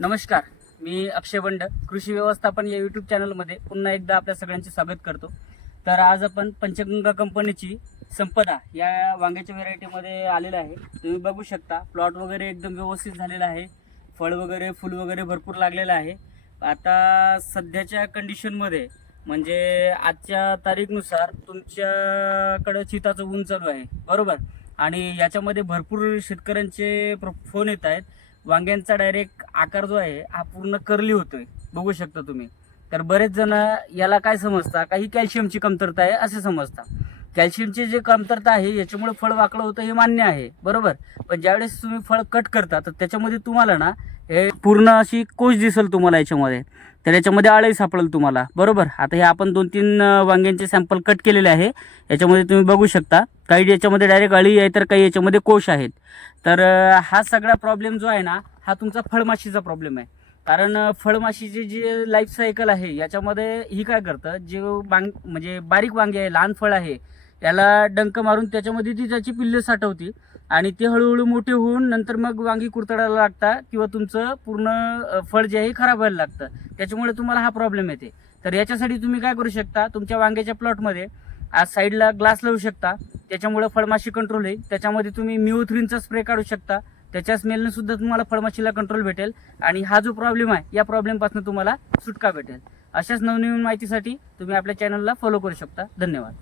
नमस्कार मी अक्षय बंड. कृषी व्यवस्थापन या यूट्यूब चॅनलमध्ये पुन्हा एकदा आपल्या सगळ्यांचे स्वागत करतो. तर आज आपण पंचगंगा कंपनीची संपदा या वांग्याच्या व्हेरायटीमध्ये आलेलं आहे. तुम्ही बघू शकता प्लॉट वगैरे एकदम व्यवस्थित झालेला आहे. फळ वगैरे फुल वगैरे भरपूर लागलेलं आहे. आता सध्याच्या कंडिशनमध्ये म्हणजे आजच्या तारीखनुसार तुमच्याकडं चिताचं ऊन चालू आहे. बरोबर? आणि याच्यामध्ये भरपूर शेतकऱ्यांचे प्र- फोन येत आहेत. वांग्यांचा डायरेक्ट आकार जो आहे हा पूर्ण करली होतोय. बघू शकता तुम्ही. तर बरेच जण याला काय समजता? काही कॅल्शियमची कमतरता आहे असे समजता. कॅल्शियमची जे कमतरता आहे याच्यामुळे फळ वाकडं होतं हे मान्य आहे. बरोबर? पण ज्यावेळेस तुम्ही फळ कट करता तर त्याच्यामध्ये तुम्हाला ना हे पूर्ण अशी कोश दिसेल तुम्हाला याच्यामध्ये. तर याच्यामध्ये आळही सापडेल तुम्हाला. बरोबर? आता हे आपण दोन तीन वांग्यांचे सॅम्पल कट केलेले आहे. याच्यामध्ये तुम्ही बघू शकता. काही याच्यामध्ये डायरेक्ट अळी आहे तर काही याच्यामध्ये कोश आहेत. तर हा सगळा प्रॉब्लेम जो आहे ना हा तुमचा फळमाशीचा प्रॉब्लेम आहे. कारण फळमाशीची जी लाईफ सायकल आहे याच्यामध्ये ही काय करतं? जे वांग म्हणजे बारीक वांगे आहे लहान फळ आहे याला डंक मारून त्याच्यामध्ये ती त्याची पिल्ले साठवती. आणि ते हळूहळू मोठे होऊन नंतर मग वांगी कुरतडायला लागतात किंवा तुमचं पूर्ण फळ जे आहे खराब व्हायला लागतं. त्याच्यामुळे तुम्हाला हा प्रॉब्लेम येते. तर याच्यासाठी तुम्ही काय करू शकता? तुमच्या वांग्याच्या प्लॉटमध्ये आज साईडला ग्लास लावू शकता. त्याच्यामुळे फळमाशी कंट्रोल होईल त्याच्यामध्ये तुम्ही म्युथ्रीनचा स्प्रे काढू शकता. त्याच्या स्मेलने सुद्धा तुम्हाला फळमाशीला कंट्रोल भेटेल. आणि हा जो प्रॉब्लेम आहे या प्रॉब्लेमपासून तुम्हाला सुटका भेटेल. अशाच नवनवीन माहितीसाठी तुम्ही आपल्या चॅनलला फॉलो करू शकता. धन्यवाद.